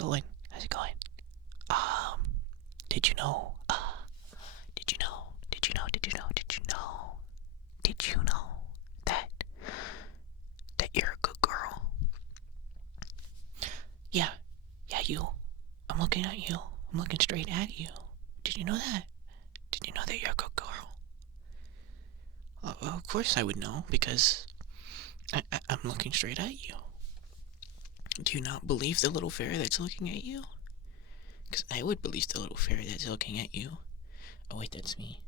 going? How's it going? Did you know? Did you know? Did you know? Did you know? Did you know? Did you know that you're a good girl? Yeah, you. I'm looking at you. I'm looking straight at you. Did you know that? Did you know that you're a good girl? Of course I would know, because I'm looking straight at you. Do you not believe the little fairy that's looking at you? Because I would believe the little fairy that's looking at you. Oh wait, that's me.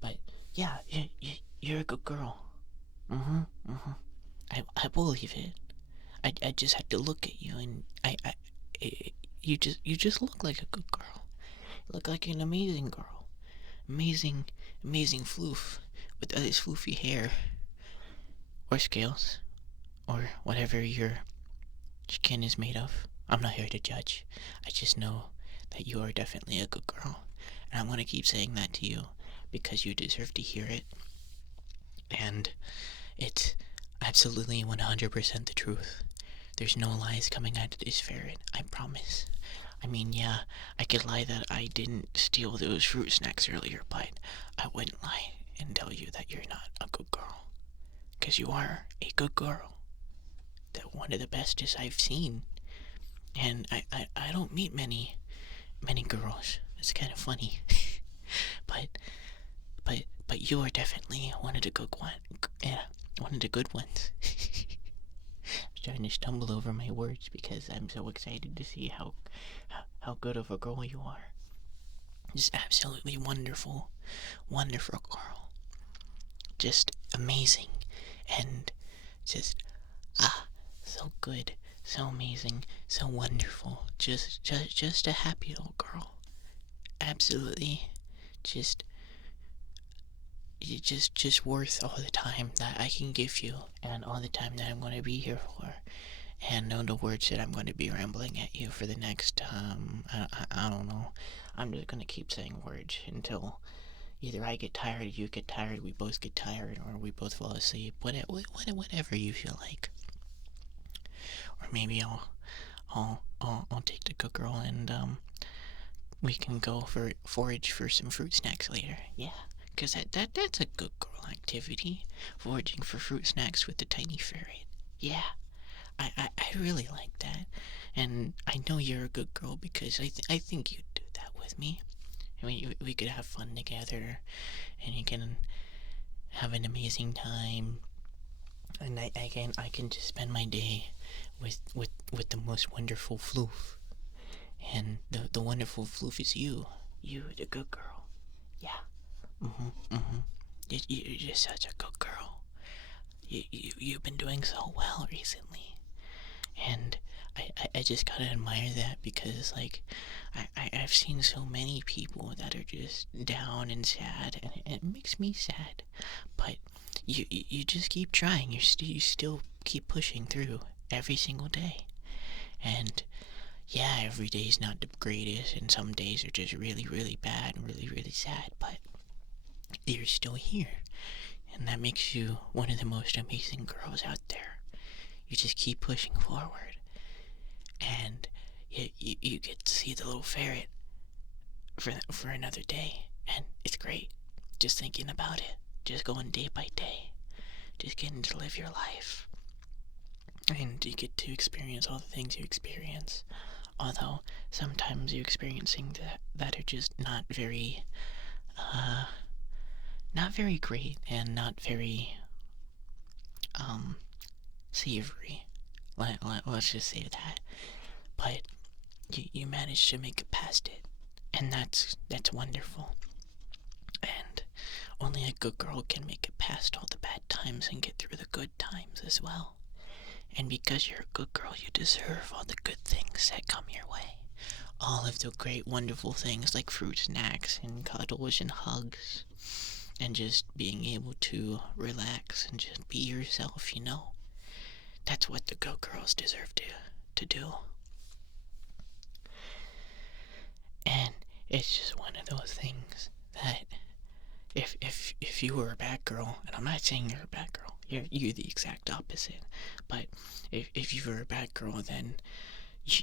But yeah, you're a good girl. I believe it. I just had to look at you, and you just look like a good girl. You look like an amazing girl. Amazing floof with all this floofy hair. Or scales. Or whatever your skin is made of. I'm not here to judge. I just know that you are definitely a good girl. And I'm going to keep saying that to you because you deserve to hear it. And it's absolutely 100% the truth. There's no lies coming out of this ferret, I promise. I mean, yeah, I could lie that I didn't steal those fruit snacks earlier, but I wouldn't lie and tell you that you're not a good girl. Because you are a good girl. One of the bestest I've seen. And I don't meet many girls. It's kind of funny. but you are definitely one of the good one. Yeah, one of the good ones. I'm starting to stumble over my words because I'm so excited to see how good of a girl you are. Just absolutely wonderful girl. Just amazing, and just so good, so amazing, so wonderful. Just a happy little girl. Absolutely, just worth all the time that I can give you, and all the time that I'm going to be here for, and know the words that I'm going to be rambling at you for the next I don't know. I'm just going to keep saying words until either I get tired, you get tired, we both get tired, or we both fall asleep. Whatever you feel like. Or maybe I'll take the good girl, and we can go forage for some fruit snacks later. Yeah, because that's a good girl activity. Foraging for fruit snacks with the tiny ferret. Yeah, I really like that, and I know you're a good girl because I think you'd do that with me. I mean, we could have fun together, and you can have an amazing time, and I can just spend my day with the most wonderful floof, and the wonderful floof is you, the good girl. Yeah. You're just such a good girl. You've been doing so well recently, and I just gotta admire that, because like I've seen so many people that are just down and sad, and it makes me sad. But you just keep trying. You still keep pushing through every single day, and yeah, every day's not the greatest, and some days are just really bad and really sad. But you're still here, and that makes you one of the most amazing girls out there. You just keep pushing forward, and you get to see the little ferret for another day, and it's great. Just thinking about it, just going day by day, just getting to live your life, and you get to experience all the things you experience. Although sometimes you experience things that are just not very great, and not very savory. Let's just say that. But you managed to make it past it, and that's wonderful. And only a good girl can make it past all the bad times and get through the good times as well. And because you're a good girl, you deserve all the good things that come your way. All of the great, wonderful things like fruit snacks and cuddles and hugs, and just being able to relax and just be yourself, That's what the good girls deserve to do. And it's just one of those things that if you were a bad girl, and I'm not saying you're a bad girl, you're the exact opposite, but if you were a bad girl, then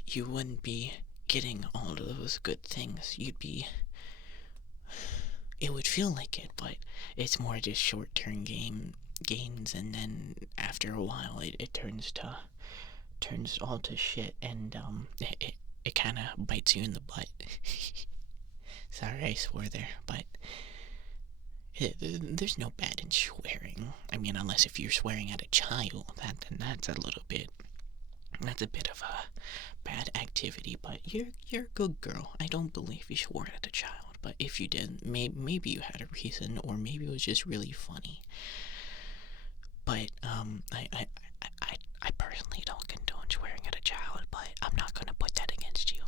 you wouldn't be getting all of those good things. It would feel like it, but it's more just short-term gains, and then after a while, it turns all to shit, and it kind of bites you in the butt. Sorry, I swore there, but there's no bad in swearing. I mean, unless if you're swearing at a child, that's a bit of a bad activity. But you're a good girl. I don't believe you swore at a child. But if you did, maybe you had a reason, or maybe it was just really funny. But I personally don't condone swearing at a child, but I'm not gonna put that against you.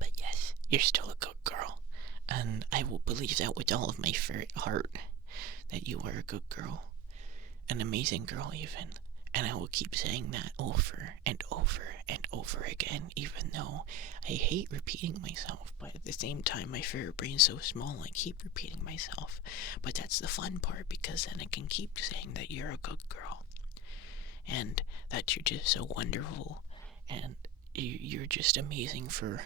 But yes, you're still a good girl, and I will believe that with all of my ferret heart, that you are a good girl, an amazing girl even. And I will keep saying that over and over and over again, even though I hate repeating myself. But at the same time, my ferret brain's so small, I keep repeating myself. But that's the fun part, because then I can keep saying that you're a good girl, and that you're just so wonderful, and you're just amazing for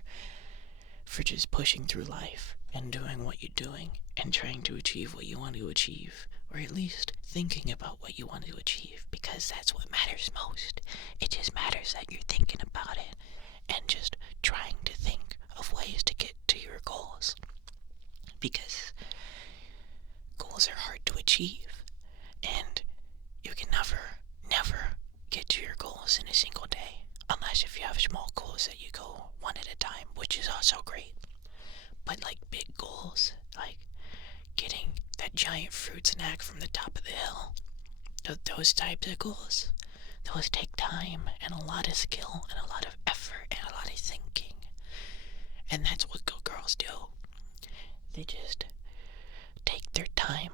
just pushing through life and doing what you're doing and trying to achieve what you want to achieve, or at least thinking about what you want to achieve, because that's what matters most. It just matters that you're thinking about it and just trying to think of ways to get to your goals, because goals are hard to achieve, and you can never get to your goals in a single day, unless if you have small goals that you go one at a time, which is also great. But like big goals, like getting that giant fruit snack from the top of the hill, those types of goals, those take time and a lot of skill and a lot of effort and a lot of thinking. And that's what good girls do. They just take their time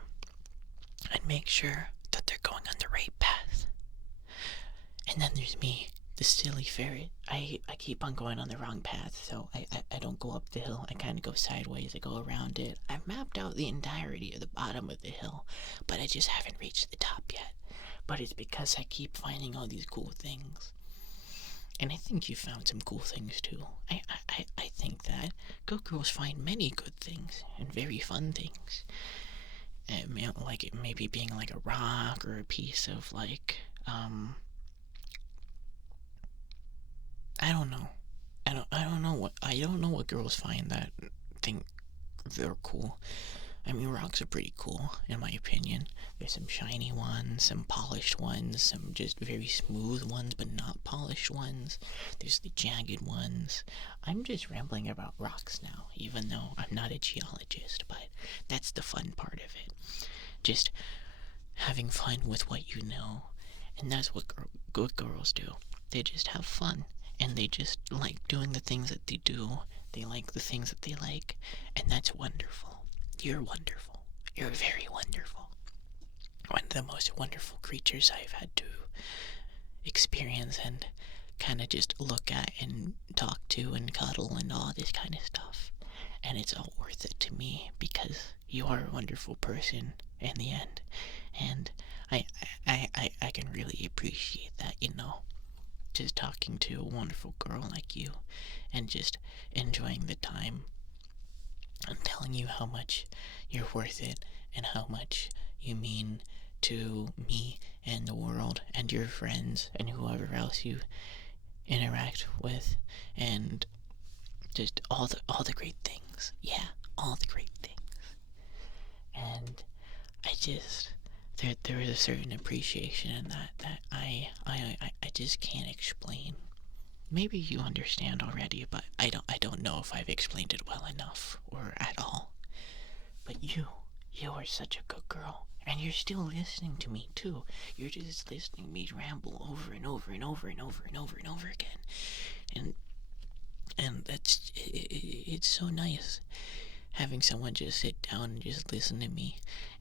and make sure that they're going on the right path. And then there's me, the silly ferret. I keep on going on the wrong path, so I don't go up the hill. I kind of go sideways. I go around it. I've mapped out the entirety of the bottom of the hill, but I just haven't reached the top yet. But it's because I keep finding all these cool things. And I think you found some cool things too. I think that good girls find many good things and very fun things. Like it maybe being like a rock or a piece of like, I don't know. I don't know what girls find that think they're cool. I mean, rocks are pretty cool, in my opinion. There's some shiny ones, some polished ones, some just very smooth ones, but not polished ones. There's the jagged ones. I'm just rambling about rocks now, even though I'm not a geologist, but that's the fun part of it. Just having fun with what you know, and that's what good girls do. They just have fun, and they just like doing the things that they do. They like the things that they like, and that's wonderful. You're wonderful. You're very wonderful. One of the most wonderful creatures I've had to experience and kind of just look at and talk to and cuddle and all this kind of stuff. And it's all worth it to me, because you are a wonderful person in the end. And I can really appreciate that, just talking to a wonderful girl like you and just enjoying the time. I'm telling you how much you're worth it and how much you mean to me and the world and your friends and whoever else you interact with, and just all the great things. Yeah, all the great things. And I just there is a certain appreciation in that I just can't explain. Maybe you understand already, but I don't know if I've explained it well enough or at all. But you are such a good girl, and you're still listening to me too. You're just listening to me ramble over and over and over and over and over and over again. And it's so nice having someone just sit down and just listen to me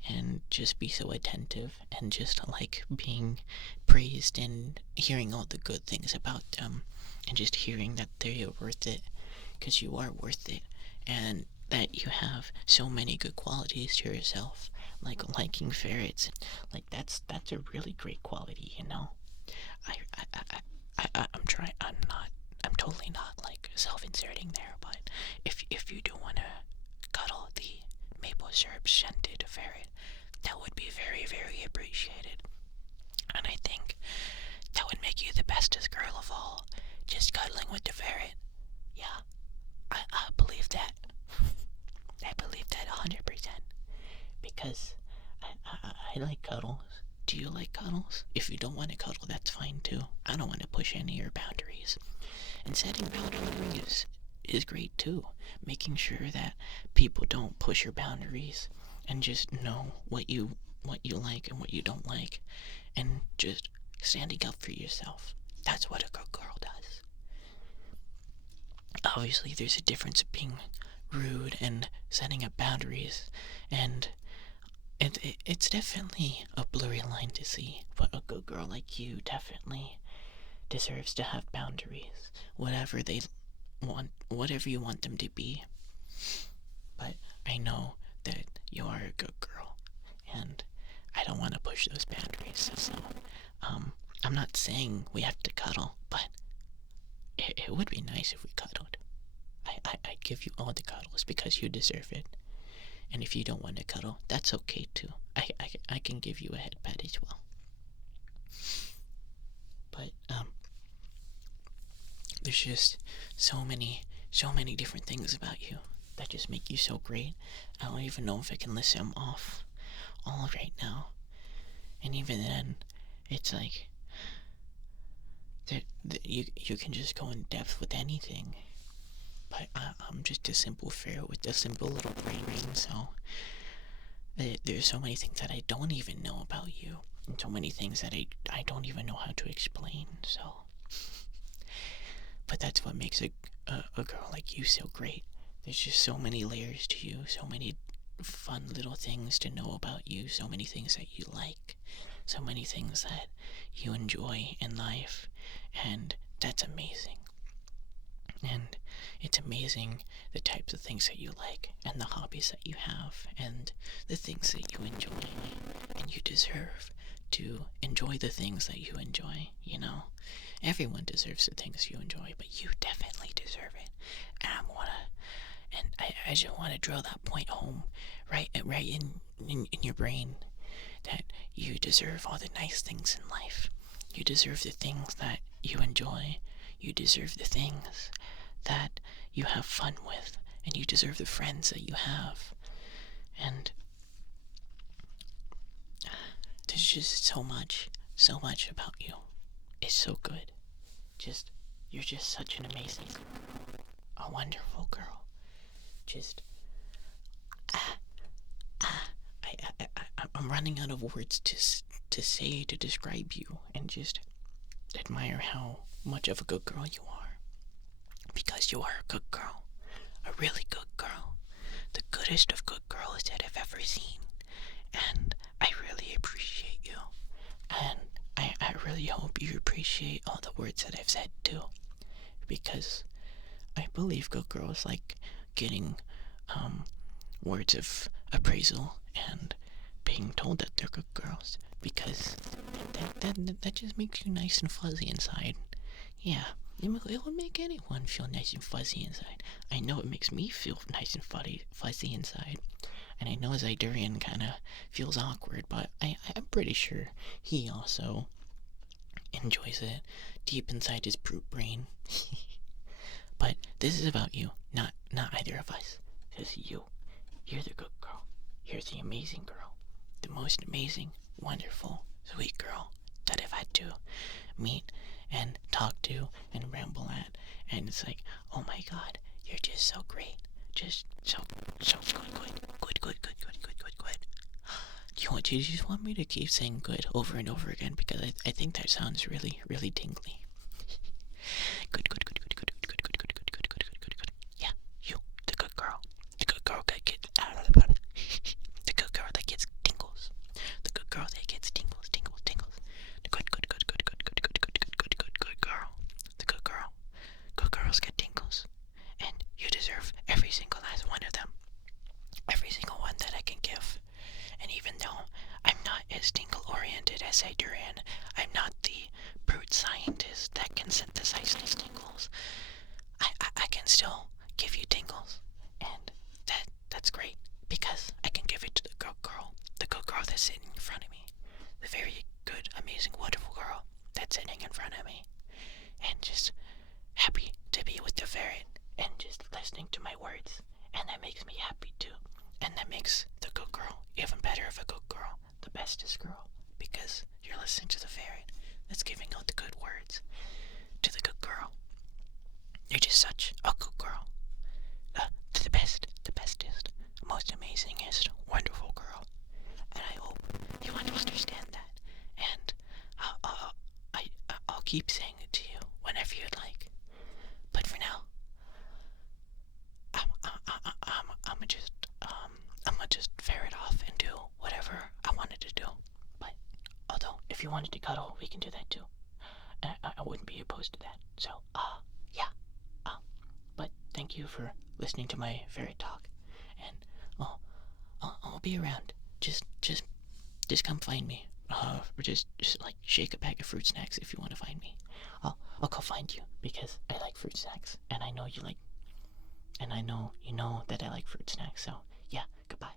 and just be so attentive and just like being praised and hearing all the good things about them and just hearing that they're worth it, because you are worth it, and that you have so many good qualities to yourself, like liking ferrets. Like that's a really great quality, I I'm totally not like self-inserting there, but if you do want to cuddle the maple syrup scented ferret, that would be very, very appreciated. And I think that would make you the bestest girl of all, just cuddling with the ferret. Yeah, I believe that. I believe that 100%. Because I like cuddles. Do you like cuddles? If you don't want to cuddle, that's fine too. I don't want to push any of your boundaries. And setting boundaries is great too. Making sure that people don't push your boundaries and just know what you like and what you don't like, and just standing up for yourself. That's what a good girl does. Obviously, there's a difference of being rude and setting up boundaries, and it's definitely a blurry line to see, but a good girl like you definitely deserves to have boundaries, whatever they want, whatever you want them to be. But I know that you are a good girl, and I don't want to push those boundaries. So, I'm not saying we have to cuddle, but it would be nice if we cuddled. I'd give you all the cuddles because you deserve it. And if you don't want to cuddle, that's okay too. I can give you a head pet as well. But there's just so many different things about you that just make you so great. I don't even know if I can list them off all right now. And even then, it's like that you can just go in depth with anything. But I'm just a simple ferret with a simple little brain, so there's so many things that I don't even know about you, and so many things that I don't even know how to explain. So, but that's what makes a girl like you so great. There's just so many layers to you, so many fun little things to know about you, so many things that you like, so many things that you enjoy in life, and that's amazing. And it's amazing the types of things that you like, and the hobbies that you have, and the things that you enjoy. And you deserve to enjoy the things that you enjoy, you know? Everyone deserves the things you enjoy, but you definitely deserve it. And I just want to drill that point home right in your brain, that you deserve all the nice things in life. You deserve the things that you enjoy. You deserve the things that you have fun with, and you deserve the friends that you have. And there's just so much about you. It's so good. You're just such an amazing girl, a wonderful girl. Just, I'm running out of words to say to describe you, and just admire how much of a good girl you are. Because you are a good girl. A really good girl. The goodest of good girls that I've ever seen. And I really appreciate you. And I really hope you appreciate all the words that I've said too. Because I believe good girls like getting words of appraisal and being told that they're good girls. Because that just makes you nice and fuzzy inside. Yeah. It will make anyone feel nice and fuzzy inside. I know it makes me feel nice and fuzzy inside. And I know Zydurian kind of feels awkward, but I'm pretty sure he also enjoys it deep inside his brute brain. But this is about you, not either of us. This is you. You're the good girl. You're the amazing girl. The most amazing, wonderful, sweet girl that I've had to meet and talk to and ramble at, and it's like, oh my god, you're just so great, just so good. Do you just want me to keep saying good over and over again, because I think that sounds really, really tingly. Good. Yeah, you, the good girl that gets the good girl that gets tingles, the good girl that gets tingles. The good girl. The good girl. Good girls get tingles. And you deserve every single last one of them. Every single one that I can give. And even though I'm not as tingle oriented as Zydurian, I'm not the brute scientist that can besides these tingles, I can still give you tingles, and that's great because I can give it to the good girl that's sitting in front of me, the very good, amazing, wonderful girl that's sitting in front of me, and just happy to be with the ferret and just listening to my words, and that makes me happy too, and that makes the good girl even better of a good girl, the bestest girl, because you're listening to the ferret that's giving out the good words to the good girl. You're just such a good girl. The best, the bestest, most amazingest, wonderful girl. And I hope you understand that. And I'll keep saying it to you whenever you'd like. But for now, I'm gonna just ferret off and do whatever I wanted to do. But although if you wanted to cuddle, we can do that too. And I wouldn't be opposed to that. So yeah. But thank you for listening to my ferret talk, and I'll be around. Just come find me. Or just like shake a bag of fruit snacks if you want to find me. I'll go find you because I like fruit snacks, and I know you like, and I know you know that I like fruit snacks. So yeah, goodbye.